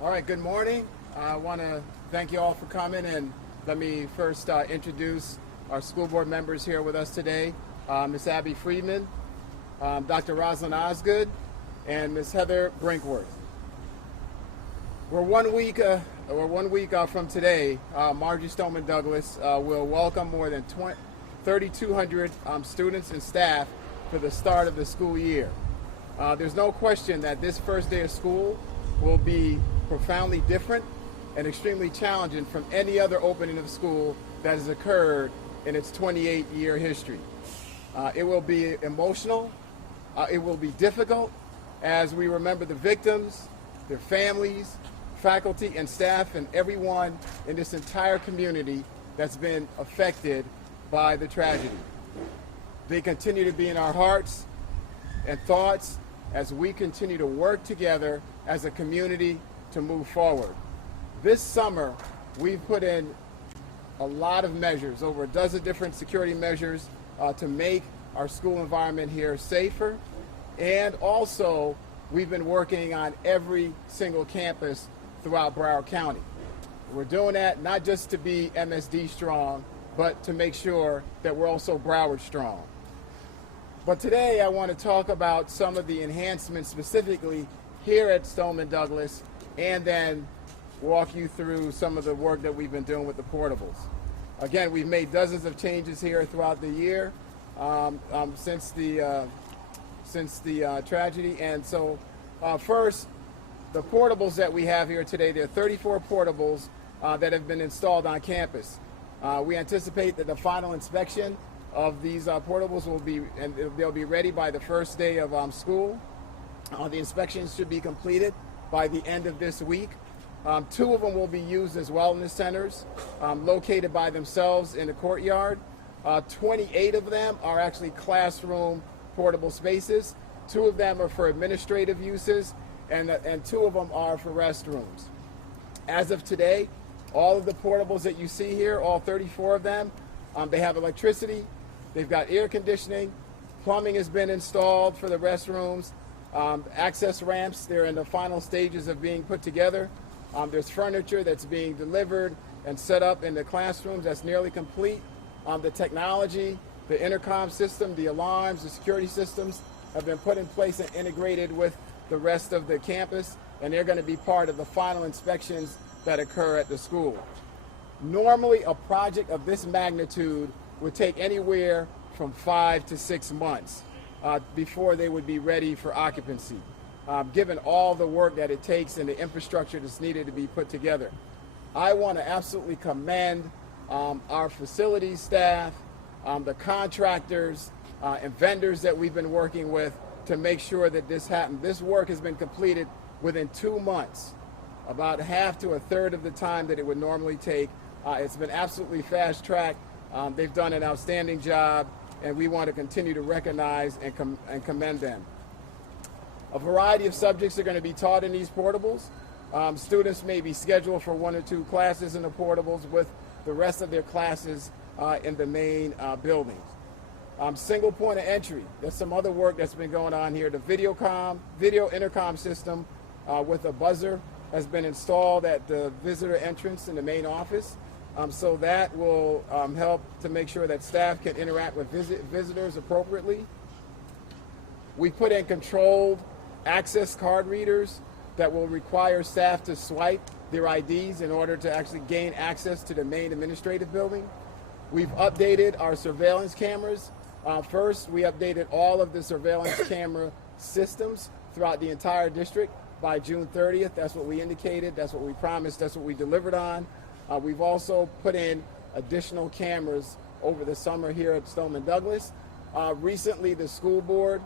All right, good morning. I want to thank you all for coming, and let me first introduce our school board members here with us today. Ms. Abby Friedman, Dr. Rosalind Osgood, and Ms. Heather Brinkworth. We're 1 week from today. Marjory Stoneman Douglas will welcome more than 3,200 students and staff for the start of the school year. There's no question that this first day of school will be profoundly different and extremely challenging from any other opening of school that has occurred in its 28-year history. It will be emotional, it will be difficult as we remember the victims, their families, faculty and staff, and everyone in this entire community that's been affected by the tragedy. They continue to be in our hearts and thoughts as we continue to work together as a community to move forward. This summer, we've put in a lot of measures, over a dozen different security measures to make our school environment here safer. And also, we've been working on every single campus throughout Broward County. We're doing that not just to be MSD strong, but to make sure that we're also Broward strong. But today I want to talk about some of the enhancements specifically here at Stoneman Douglas, and then walk you through some of the work that we've been doing with the portables. Again, we've made dozens of changes here throughout the year since the tragedy. And so first, the portables that we have here today, there are 34 portables that have been installed on campus. We anticipate that the final inspection of these portables will be, and they'll be ready by the first day of school. The inspections should be completed by the end of this week. 2 of them will be used as wellness centers located by themselves in the courtyard. 28 of them are actually classroom portable spaces. 2 of them are for administrative uses, and 2 of them are for restrooms. As of today, all of the portables that you see here, all 34 of them, they have electricity, they've got air conditioning, plumbing has been installed for the restrooms, access ramps, they're in the final stages of being put together. There's furniture that's being delivered and set up in the classrooms that's nearly complete. The technology, the intercom system, the alarms, the security systems have been put in place and integrated with the rest of the campus, and they're going to be part of the final inspections that occur at the school. Normally, a project of this magnitude would take anywhere from 5 to 6 months before they would be ready for occupancy, given all the work that it takes and the infrastructure that's needed to be put together. I want to absolutely commend our facilities staff, the contractors and vendors that we've been working with to make sure that this happened. This work has been completed within 2 months, about half to a third of the time that it would normally take. It's been absolutely fast-tracked. They've done an outstanding job, and we want to continue to recognize and commend them. A variety of subjects are going to be taught in these portables. Students may be scheduled for 1 or 2 classes in the portables with the rest of their classes in the main buildings. Single point of entry, there's some other work that's been going on here. The video intercom system with a buzzer has been installed at the visitor entrance in the main office. So that will help to make sure that staff can interact with visitors appropriately. We put in controlled access card readers that will require staff to swipe their IDs in order to actually gain access to the main administrative building. We've updated our surveillance cameras. First, we updated all of the surveillance camera systems throughout the entire district by June 30th. That's what we indicated, that's what we promised, that's what we delivered on. We've also put in additional cameras over the summer here at Stoneman Douglas. Recently, the school board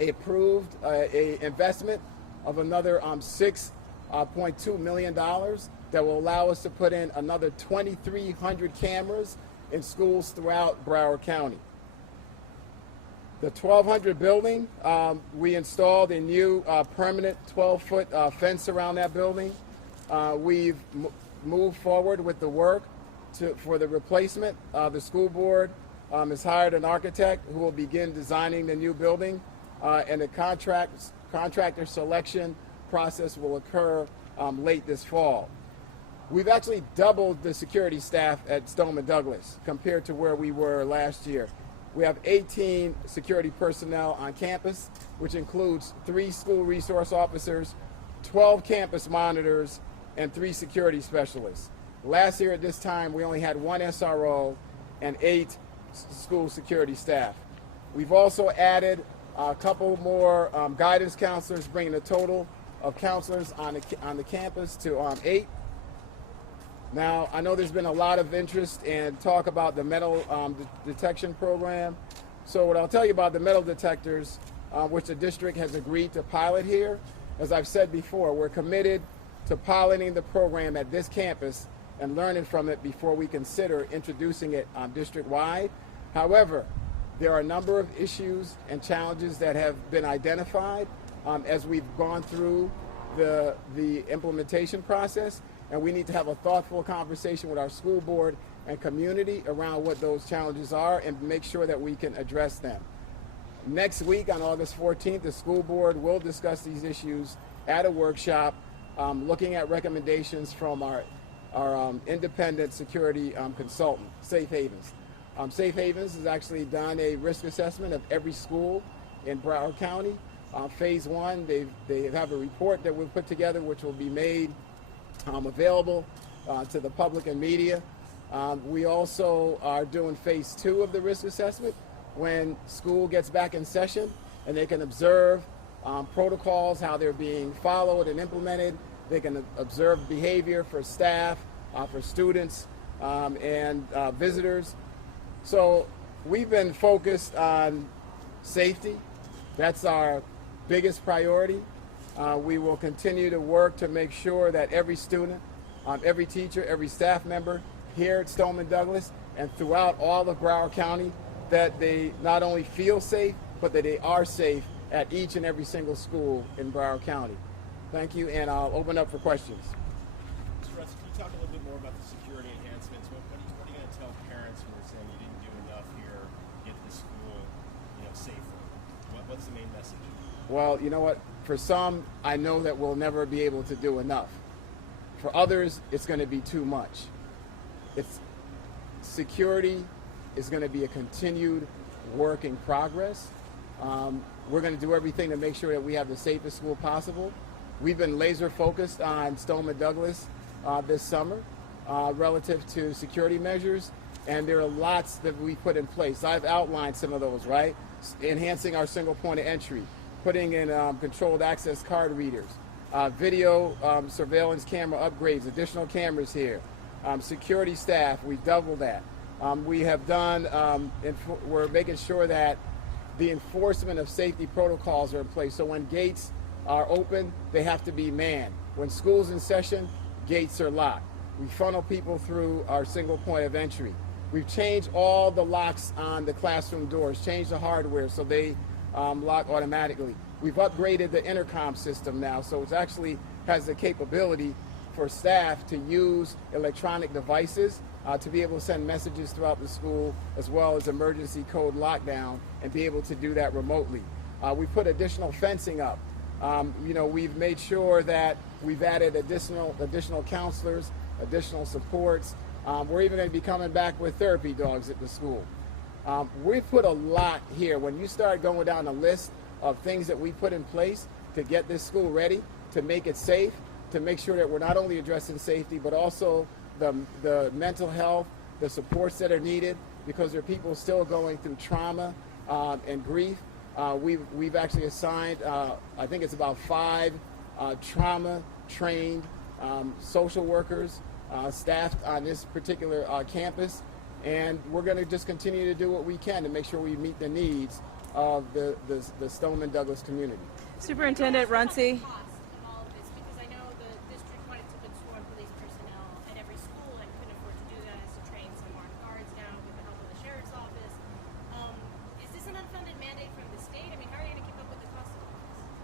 approved an investment of another $6.2 million that will allow us to put in another 2,300 cameras in schools throughout Broward County. The 1,200 building, we installed a new permanent 12-foot fence around that building. We've moved forward with the work for the replacement. The school board has hired an architect who will begin designing the new building, and the contractor selection process will occur late this fall. We've actually doubled the security staff at Stoneman Douglas compared to where we were last year. We have 18 security personnel on campus, which includes 3 school resource officers, 12 campus monitors, and 3 security specialists. Last year at this time, we only had 1 SRO and 8 school security staff. We've also added a couple more guidance counselors, bringing the total of counselors on the campus to 8. Now, I know there's been a lot of interest and talk about the metal detection program. So what I'll tell you about the metal detectors, which the district has agreed to pilot here, as I've said before, we're committed to piloting the program at this campus and learning from it before we consider introducing it district-wide. However, there are a number of issues and challenges that have been identified as we've gone through the implementation process, and we need to have a thoughtful conversation with our school board and community around what those challenges are and make sure that we can address them. Next week on August 14th, the school board will discuss these issues at a workshop, looking at recommendations from our independent security consultant, Safe Havens. Safe Havens has actually done a risk assessment of every school in Broward County. Phase 1, they have a report that we'll put together, which will be made available to the public and media. We also are doing phase 2 of the risk assessment when school gets back in session, and they can observe protocols, how they're being followed and implemented. They can observe behavior for staff, for students, and visitors. So we've been focused on safety. That's our biggest priority. We will continue to work to make sure that every student, every teacher, every staff member here at Stoneman Douglas and throughout all of Broward County, that they not only feel safe, but that they are safe at each and every single school in Broward County. Thank you, and I'll open up for questions. Mr. Runcie, can you talk a little bit more about the security enhancements? What are you going to tell parents who are saying you didn't do enough here to get the school, safer? What's the main message? Well, you know what? For some, I know that we'll never be able to do enough. For others, it's going to be too much. Security is going to be a continued work in progress. We're going to do everything to make sure that we have the safest school possible. We've been laser focused on Stoneman Douglas this summer relative to security measures, and there are lots that we put in place. I've outlined some of those, right? Enhancing our single point of entry, putting in controlled access card readers, video surveillance camera upgrades, additional cameras here, security staff, we doubled that. We have done, we're making sure that the enforcement of safety protocols are in place. So when gates are open, they have to be manned. When school's in session, gates are locked. We funnel people through our single point of entry. We've changed all the locks on the classroom doors, changed the hardware so they lock automatically. We've upgraded the intercom system now, so it actually has the capability for staff to use electronic devices to be able to send messages throughout the school, as well as emergency code lockdown, and be able to do that remotely. We put additional fencing up. We've made sure that we've added additional counselors, additional supports. We're even going to be coming back with therapy dogs at the school. We've put a lot here. When you start going down the list of things that we put in place to get this school ready, to make it safe, to make sure that we're not only addressing safety, but also the mental health, the supports that are needed, because there are people still going through trauma and grief. We've actually assigned, I think it's about 5 trauma-trained social workers staffed on this particular campus, and we're going to just continue to do what we can to make sure we meet the needs of the Stoneman Douglas community. Superintendent Runcie.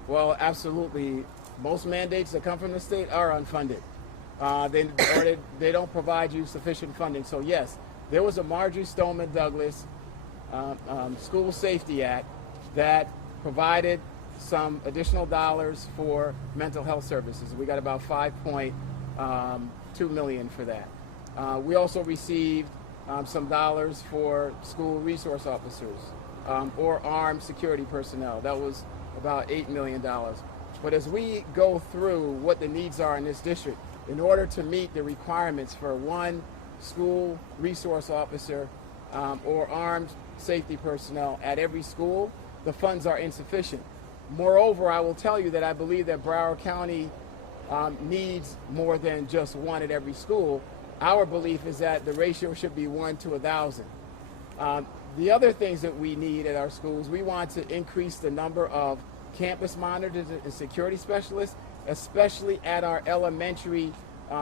Well, absolutely. Most mandates that come from the state are unfunded. They don't provide you sufficient funding. So yes, there was a Marjory Stoneman Douglas School Safety Act that provided some additional dollars for mental health services. We got about $5.2 million for that. We also received some dollars for school resource officers or armed security personnel. That was about $8 million. But as we go through what the needs are in this district, in order to meet the requirements for one school resource officer or armed safety personnel at every school, the funds are insufficient. Moreover, I will tell you that I believe that Broward County needs more than just one at every school. Our belief is that the ratio should be 1 to 1,000. The other things that we need at our schools, we want to increase the number of campus monitors and security specialists, especially at our elementary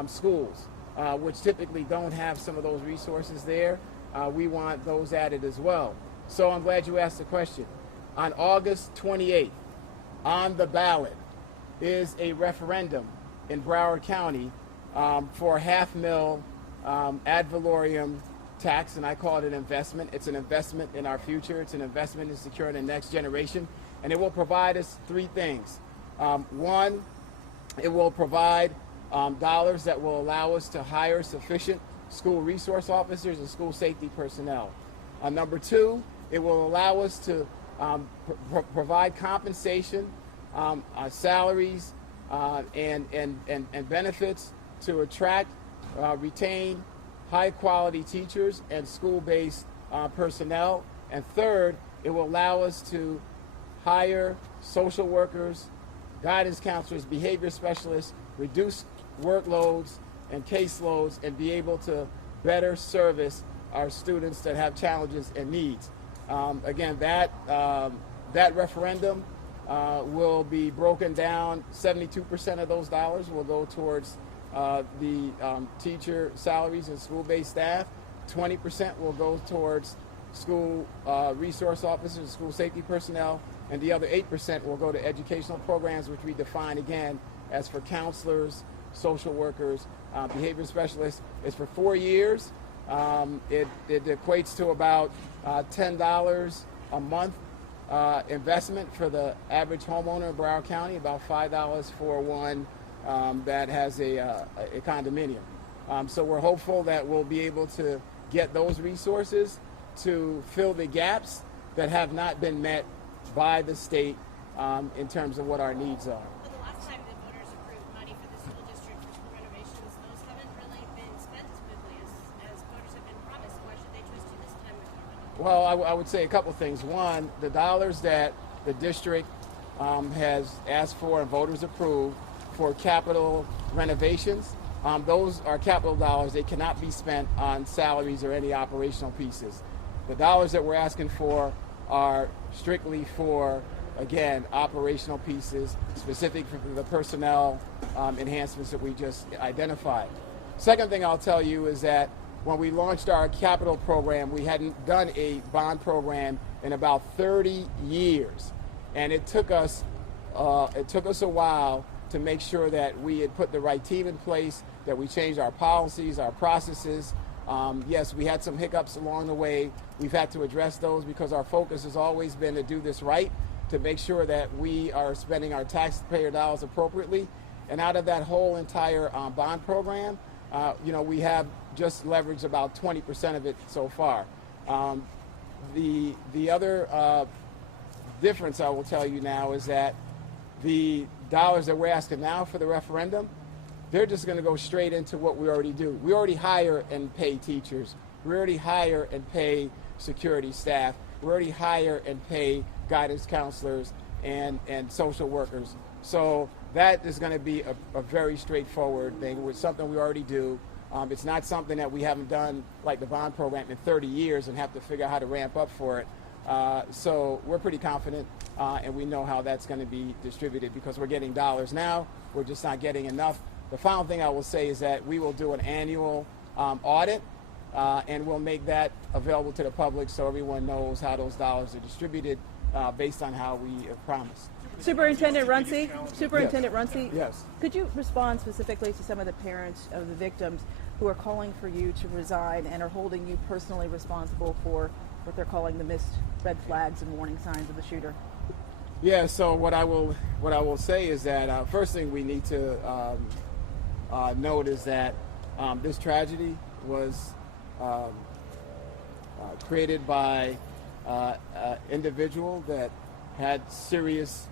schools, which typically don't have some of those resources there. We want those added as well. So I'm glad you asked the question. On August 28th, on the ballot is a referendum in Broward County for a $500,000 ad valorem tax, and I call it an investment. It's an investment in our future. It's an investment in securing the next generation, and it will provide us three things. One, it will provide dollars that will allow us to hire sufficient school resource officers and school safety personnel. Number two, it will allow us to provide compensation, salaries, and benefits to attract, retain high-quality teachers and school-based personnel. And third, it will allow us to hire social workers, guidance counselors, behavior specialists, reduce workloads and caseloads, and be able to better service our students that have challenges and needs. Again, that referendum will be broken down. 72% of those dollars will go towards the teacher salaries and school-based staff. 20% will go towards school resource officers and school safety personnel, and the other 8% will go to educational programs, which we define again as for counselors, social workers, behavior specialists. It's for 4 years. It equates to about $10 a month investment for the average homeowner in Broward County, about $5 for one that has a condominium. So we're hopeful that we'll be able to get those resources to fill the gaps that have not been met by the state in terms of what our needs are. Well, the last time the voters approved money for the school district for school renovations, those haven't really been spent as quickly as voters have been promised. Why should they trust you this time with more money? Well, I would say a couple things. One, the dollars that the district has asked for and voters approved for capital renovations, those are capital dollars. They cannot be spent on salaries or any operational pieces. The dollars that we're asking for are strictly for, again, operational pieces, specific for the personnel enhancements that we just identified. Second thing I'll tell you is that when we launched our capital program, we hadn't done a bond program in about 30 years. And it took us a while to make sure that we had put the right team in place, that we changed our policies, our processes. Yes, we had some hiccups along the way. We've had to address those because our focus has always been to do this right, to make sure that we are spending our taxpayer dollars appropriately. And out of that whole entire bond program, we have just leveraged about 20% of it so far. The other difference I will tell you now is that the dollars that we're asking now for the referendum, they're just going to go straight into what we already do. We already hire and pay teachers. We already hire and pay security staff. We already hire and pay guidance counselors and social workers. So that is going to be a very straightforward thing. It's something we already do. It's not something that we haven't done like the bond program in 30 years and have to figure out how to ramp up for it. So we're pretty confident and we know how that's going to be distributed because we're getting dollars now. We're just not getting enough. The final thing I will say is that we will do an annual audit and we'll make that available to the public so everyone knows how those dollars are distributed based on how we have promised. Superintendent Runcie? Superintendent Runcie? Yes. Could you respond specifically to some of the parents of the victims who are calling for you to resign and are holding you personally responsible for what they're calling the missed red flags and warning signs of the shooter? Yeah. So what I will say is that first thing we need to note is that this tragedy was created by an individual that had serious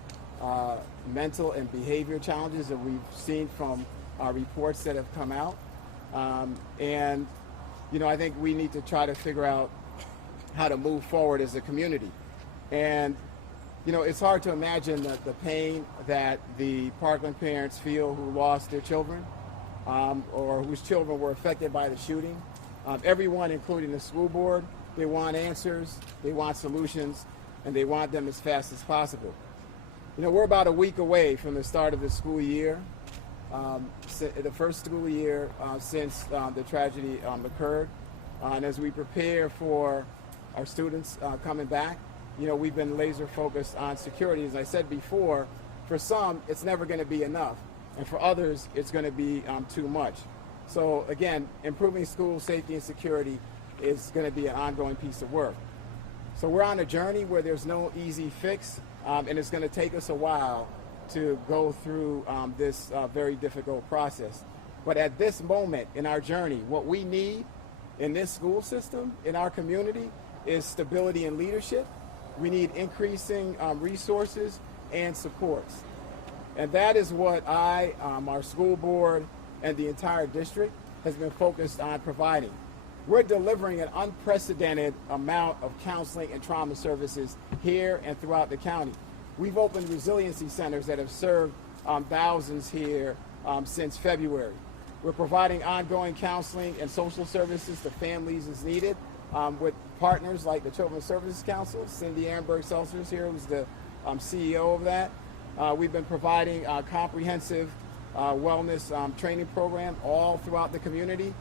mental and behavior challenges that we've seen from reports that have come out. And, I think we need to try to figure out how to move forward as a community. And, it's hard to imagine the pain that the Parkland parents feel who lost their children or whose children were affected by the shooting. Everyone, including the school board, they want answers, they want solutions, and they want them as fast as possible. We're about a week away from the start of the school year, the first school year since the tragedy occurred. And as we prepare for our students coming back, we've been laser focused on security. As I said before, for some, it's never going to be enough. And for others, it's going to be too much. So again, improving school safety and security is going to be an ongoing piece of work. So we're on a journey where there's no easy fix, and it's going to take us a while to go through this very difficult process. But at this moment in our journey, what we need in this school system, in our community, is stability and leadership. We need increasing resources and supports. And that is what our school board, and the entire district has been focused on providing. We're delivering an unprecedented amount of counseling and trauma services here and throughout the county. We've opened resiliency centers that have served thousands here since February. We're providing ongoing counseling and social services to families as needed with partners like the Children's Services Council. Cindy Amberg-Seltzer is here, who's the CEO of that. We've been providing comprehensive wellness training program all throughout the community.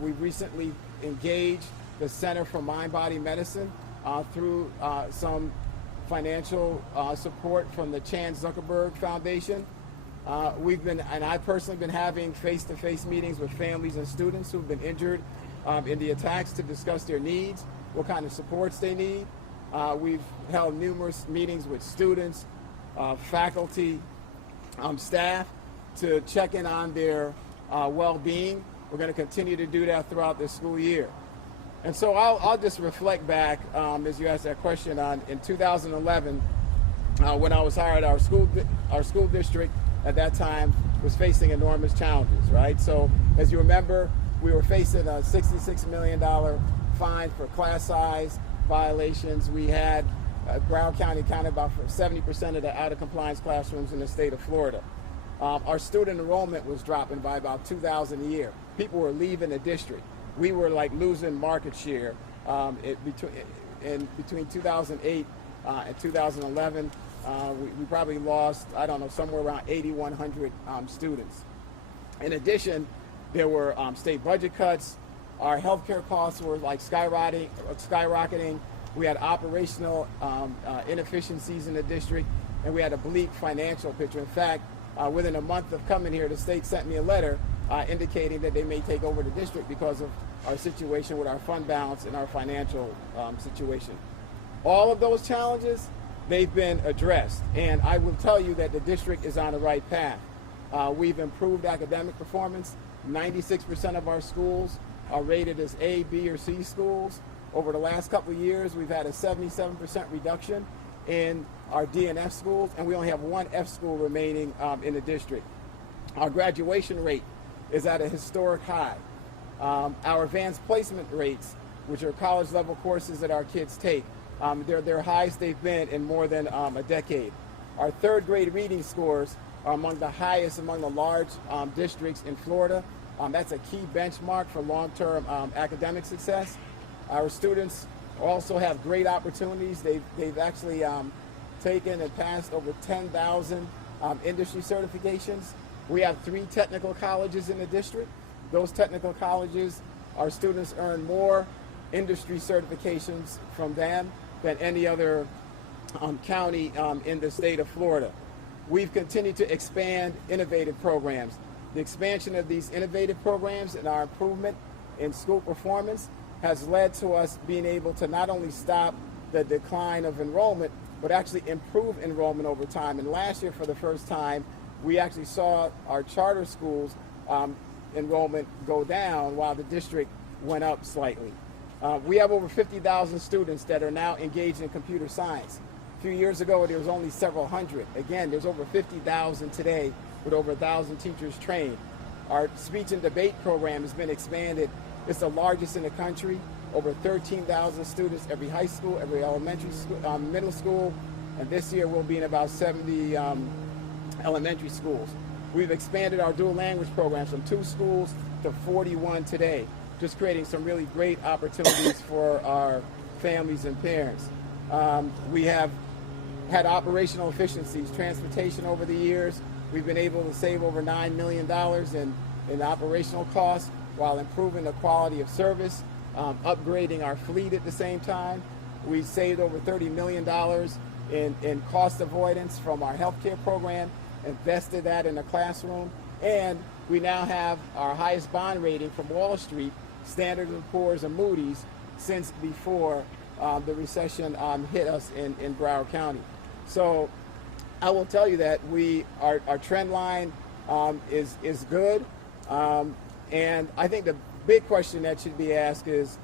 We've recently engaged the Center for Mind-Body Medicine through some financial support from the Chan Zuckerberg Foundation. I've personally been having face-to-face meetings with families and students who've been injured in the attacks to discuss their needs, what kind of supports they need. We've held numerous meetings with students, faculty, staff to check in on their well-being. We're going to continue to do that throughout this school year. And so I'll just reflect back, as you asked that question, in 2011, when I was hired, our school district at that time was facing enormous challenges, right? So as you remember, we were facing a $66 million fine for class size violations. We had Broward County accounted about for 70% of the out-of-compliance classrooms in the state of Florida. Our student enrollment was dropping by about 2,000 a year. People were leaving the district. We were like losing market share between 2008 and 2011. We probably lost, somewhere around 8,100 students. In addition, there were state budget cuts. Our healthcare costs were like skyrocketing. We had operational inefficiencies in the district, and we had a bleak financial picture. In fact, within a month of coming here, the state sent me a letter indicating that they may take over the district because of our situation with our fund balance and our financial situation. All of those challenges, they've been addressed, and I will tell you that the district is on the right path. We've improved academic performance. 96% of our schools are rated as A, B, or C schools. Over the last couple of years, we've had a 77% reduction in our D and F schools, and we only have one F school remaining in the district. Our graduation rate is at a historic high. Our advanced placement rates, which are college-level courses that our kids take, they're highest they've been in more than a decade. Our third-grade reading scores are among the highest among the large districts in Florida. That's a key benchmark for long-term academic success. Our students also have great opportunities. They've actually taken and passed over 10,000 industry certifications. We have 3 technical colleges in the district. Those technical colleges, our students earn more industry certifications from them than any other county in the state of Florida. We've continued to expand innovative programs. The expansion of these innovative programs and our improvement in school performance has led to us being able to not only stop the decline of enrollment, but actually improve enrollment over time. And last year, for the first time, we actually saw our charter schools enrollment go down while the district went up slightly. We have over 50,000 students that are now engaged in computer science. A few years ago, there was only several hundred. Again, there's over 50,000 today with over 1,000 teachers trained. Our speech and debate program has been expanded. It's the largest in the country. Over 13,000 students, every high school, every elementary school, middle school, and this year we'll be in about 70 elementary schools. We've expanded our dual language programs from 2 schools to 41 today, just creating some really great opportunities for our families and parents. We have had operational efficiencies, transportation over the years. We've been able to save over $9 million in operational costs while improving the quality of service, upgrading our fleet at the same time. We saved over $30 million in cost avoidance from our healthcare program, invested that in the classroom, and we now have our highest bond rating from Wall Street, Standard & Poor's, and Moody's since before the recession hit us in Broward County. So I will tell you that our trend line is good, and I think the big question that should be asked is,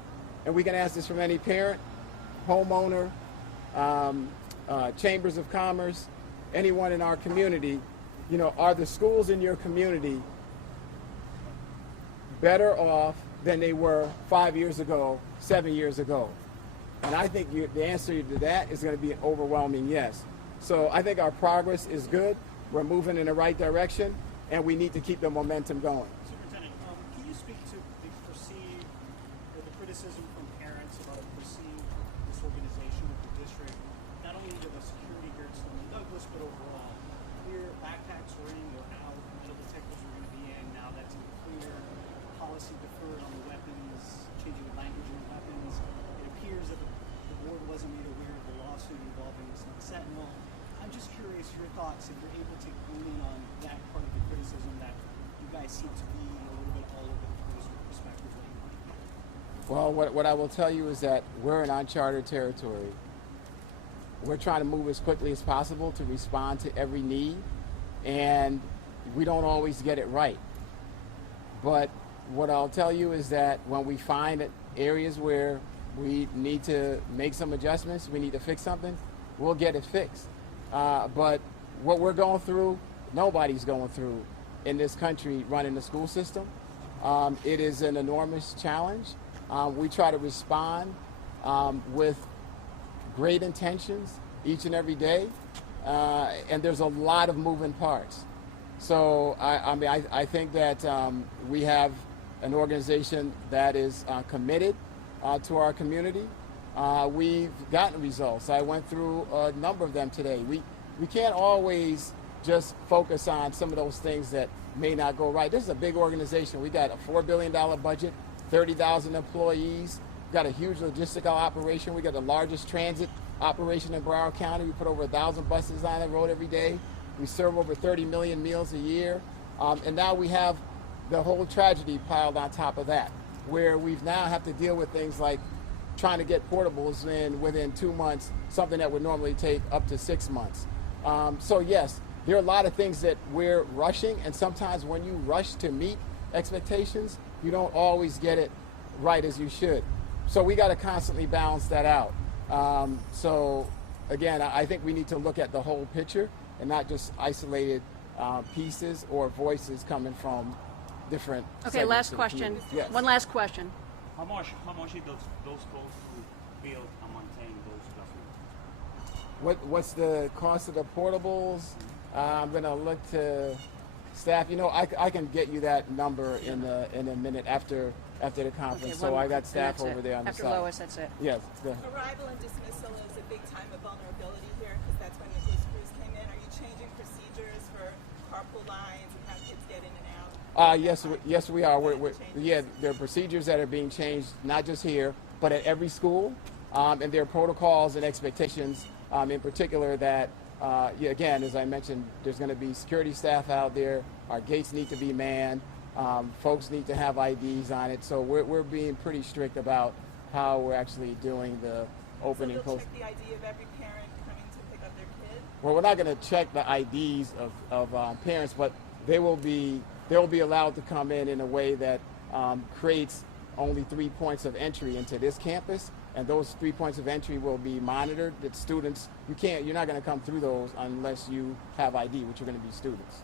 and we can ask this from any parent, homeowner, chambers of commerce, anyone in our community, are the schools in your community better off than they were 5 years ago, 7 years ago? And I think the answer to that is going to be an overwhelming yes. So I think our progress is good. We're moving in the right direction, and we need to keep the momentum going. Superintendent, can you speak to the perceived or the criticism from parents about a perceived disorganization of the district, not only to the security here at Stoneman Douglas, but overall? Clear backpacks were in or out, metal detectors were going to be in. Now that's clear. Policy deferred on the weapons, changing the language on the weapons. It appears that the board wasn't made aware of the lawsuit involving Sentinel. I'm just curious your thoughts, if you're able to hone in on that part of the criticism that you guys seem to be a little bit all over the place with respect to what you want. Well, what I will tell you is that we're in uncharted territory. We're trying to move as quickly as possible to respond to every need, and we don't always get it right. But what I'll tell you is that when we find areas where we need to make some adjustments, we need to fix something, we'll get it fixed. But what we're going through, nobody's going through in this country running the school system. It is an enormous challenge. We try to respond with great intentions each and every day, and there's a lot of moving parts. So I think that we have an organization that is committed to our community. We've gotten results. I went through a number of them today. We can't always just focus on some of those things that may not go right. This is a big organization. We got a $4 billion budget, 30,000 employees. We got a huge logistical operation. We got the largest transit operation in Broward County. We put over 1,000 buses on the road every day. We serve over 30 million meals a year. And now we have the whole tragedy piled on top of that, where we've now have to deal with things like trying to get portables in within 2 months, something that would normally take up to 6 months. So yes, there are a lot of things that we're rushing, and sometimes when you rush to meet expectations, you don't always get it right as you should. So we got to constantly balance that out. So again, I think we need to look at the whole picture and not just isolated pieces or voices coming from different Okay, last question. Yes. One last question. How much it those cost to build and maintain those classrooms? What's the cost of the portables? I'm going to look to staff. I can get you that number in a minute after the conference. Okay, so I got staff that's over it. there on After the side. Lois, that's it. Yes. Arrival and dismissal is a big time of vulnerability here because that's when the crews came in. Are you changing procedures for carpool lines and how kids get in and out? Yes, we are. There are procedures that are being changed, not just here, but at every school, and there are protocols and expectations, in particular that, again, as I mentioned, there's going to be security staff out there. Our gates need to be manned. Folks need to have IDs on it. So we're being pretty strict about how we're actually doing the opening. So they'll check the ID of every parent coming to pick Well, we're not going to check the IDs of parents, but they'll be allowed to come in a way that creates only 3 points of entry into this campus, and those 3 points of entry will be monitored. That students, you're not going to come through those unless you have ID, which are going to be students.